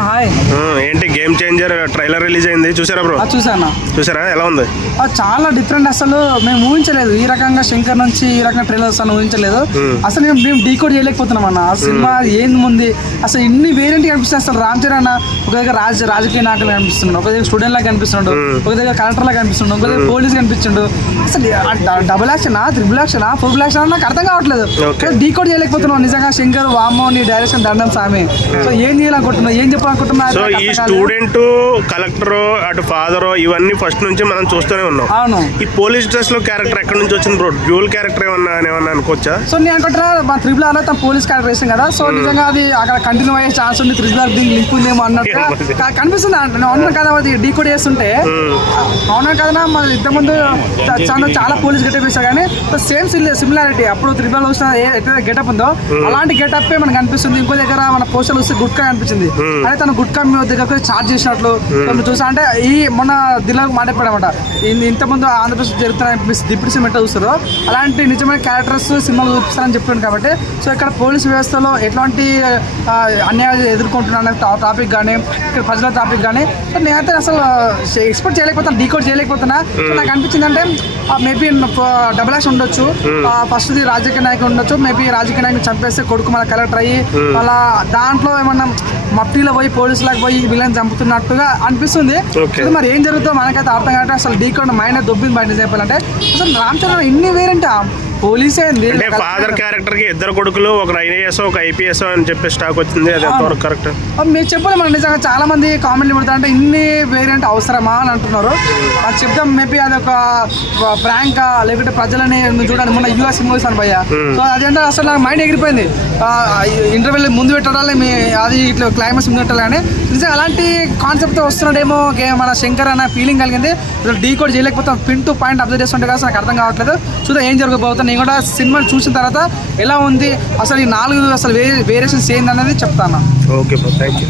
Hi ఏంటి game changer trailer release అయింది, చూసారా బ్రో? చూసాను. చూసారా, ఎలా ఉంది? చాలా డిఫరెంట్. అసలు మేము ఊహించలేదు ఈ రకంగా శంకర్ నుంచి ఈ రకంగా ట్రైలర్స్ అని ఊహించలేదు. అసలు మేము డీకోడ్ చేయలేకపోతున్నాం అన్న. ఆ సినిమా ఏంది ఉంది, అసలు ఇన్ని వేరియంట్ కనిపిస్తుంది. అసలు రామ్ చరణ్ ఒక దగ్గర రాజకీయ నాయకులు కనిపిస్తున్నాడు, ఒక దగ్గర స్టూడెంట్ లాగా కనిపిస్తున్నాడు, ఒక దగ్గర కలెక్టర్ లాగా కనిపిస్తున్నాడు, ఒక దగ్గర పోలీస్ కనిపించిండు. అసలు డబుల్ యాక్షనా, త్రిబుల్ యాక్షనా, ఫోర్ యాక్షన్ నాకు అర్థం కావట్లేదు. డీకోడ్ చేయలేకపోతున్నాం నిజంగా. శంకర్ వామో నీ డైరెక్షన్ దండం సామి. సో ఏం చేయాలనుకుంటున్నావు, ఏం చెప్పాలనుకుంటున్నా? సో ఈ స్టూడెంట్, కలెక్టర్, అటు ఫాదర్, ఇవన్నీ ఫస్ట్ నుంచి మనం చూస్తూనే ఉన్నాం. అవును. ఈ పోలీస్ డ్రెస్ లో క్యారెక్టర్ ఎక్కడి నుంచి వచ్చింది బ్రో? డ్యూల్ క్యారెక్టర్ ఏమన్నా అనుకోవచ్చా? సో నేను అనుకుంటున్నా మా త్రిబుల్ ఆర్ లో తన పోలీస్ క్యారెక్టర్ వేసాం కదా, సో నిజంగా అది అక్కడ కంటిన్యూ అయ్యే ఛాన్స్ ఉంది. త్రిబుల్ ఆర్ దీనికి లింక్ ఉందేమో అన్నట్టుగా కనిపిస్తుంది. అవునా కదా, అది డీకోడ్ చేస్తుంటే అవునా కదా. మన ఇంతకుముందు చాలా పోలీస్ గెటప్ వేసారు కానీ సేమ్ సిమిలారిటీ. అప్పుడు త్రిబుల్ ఆర్ వచ్చిన ఎట్లయితే గెటప్ ఉందో అలాంటి గెటప్ మనకు కనిపిస్తుంది. ఇంకో దగ్గర మన పోస్టర్ వస్తే గుట్కా కనిపించింది. అదే తన గుట్కా దగ్గర చార్జ్ చేసినట్లు చూసా. అంటే ఈ మొన్న దిల్లాకు మాట్లాడమాట ఇంతకుముందు ఆంధ్రప్రదేశ్ జరుగుతున్న డిప్యూటీ సీఎం ఎట్లా చూస్తారు అలాంటి నిజమైన క్యారెక్టర్స్ సినిమాలు చూపిస్తారని చెప్పాను. కాబట్టి సో ఇక్కడ పోలీస్ వ్యవస్థలో ఎట్లాంటి అన్యాయాలు ఎదుర్కొంటున్నా టాపిక్ కానీ ఇక్కడ ప్రజల టాపిక్ కానీ నేనైతే అసలు ఎక్స్పెక్ట్ చేయలేకపోతున్నా, డీకోడ్ చేయలేకపోతున్నా. నాకు అనిపించింది అంటే మేబీ డబుల్ యాక్షన్ ఉండొచ్చు. ఫస్ట్ రాజకీయ నాయకులు ఉండొచ్చు. మేబీ రాజకీయ నాయకులు చంపేస్తే కొడుకు మన కలెక్టర్ అయ్యి అలా దాంట్లో ఏమన్నా మట్టిలో పోయి పోలీసులకు పోయి వీళ్ళని చంపుతున్నట్టుగా అనిపిస్తుంది. మరి ఏం జరుగుతుందో మనకైతే అర్థం కావట్లేదు. అసలు డీకోడ్ మైండ్ దొబ్బింది బయట చెప్పాలంటే. అసలు రామ్ చరణ్ ఇన్ని వేరేంట పోలీస్ అయింది. ఫాదర్ క్యారెక్టర్ కి ఇద్దరు కొడుకులు, ఒక ఐఏఎస్ ఒక ఐపీఎస్ అని చెప్పి స్టాక్ వచ్చింది. అది ఎంతవరకు కరెక్ట్? మీరు చెప్పలే మన నిజంగా చాలా మంది కామెంట్లు పెడతా అంటే ఇన్ని వేరియంట్ అవసరమా అని అంటున్నారు. అది చెప్తాం మేబీ అదొక ప్రాంక్ లేకుంటే ప్రజలని చూడండి మొన్న యూఎస్ మూవీస్ అని భయ్యా. సో అదేంటే అసలు నాకు మైండ్ ఎగిరిపోయింది. ఇంటర్వెల్ ముందు పెట్టాలి అది ఇట్లా క్లైమాక్స్ ముందు పెట్టాలి కానీ నిజంగా అలాంటి కాన్సెప్ట్ వస్తున్నాడేమో మన శంకర్ అన్న ఫీలింగ్ కలిగింది. డీకోడ్ చేయలేకపోతాం. పిన్ టు పాయింట్ అబ్జర్వ్ చేస్తుంటే కదా నాకు అర్థం కావట్లేదు. చూద్దాం ఏం జరగబోతుంది. నేను కూడా సినిమాని చూసిన తర్వాత ఎలా ఉంది అసలు ఈ 4 అసలు వేరియేషన్స్ ఏంది అనేది చెప్తాను. Okay, thank you.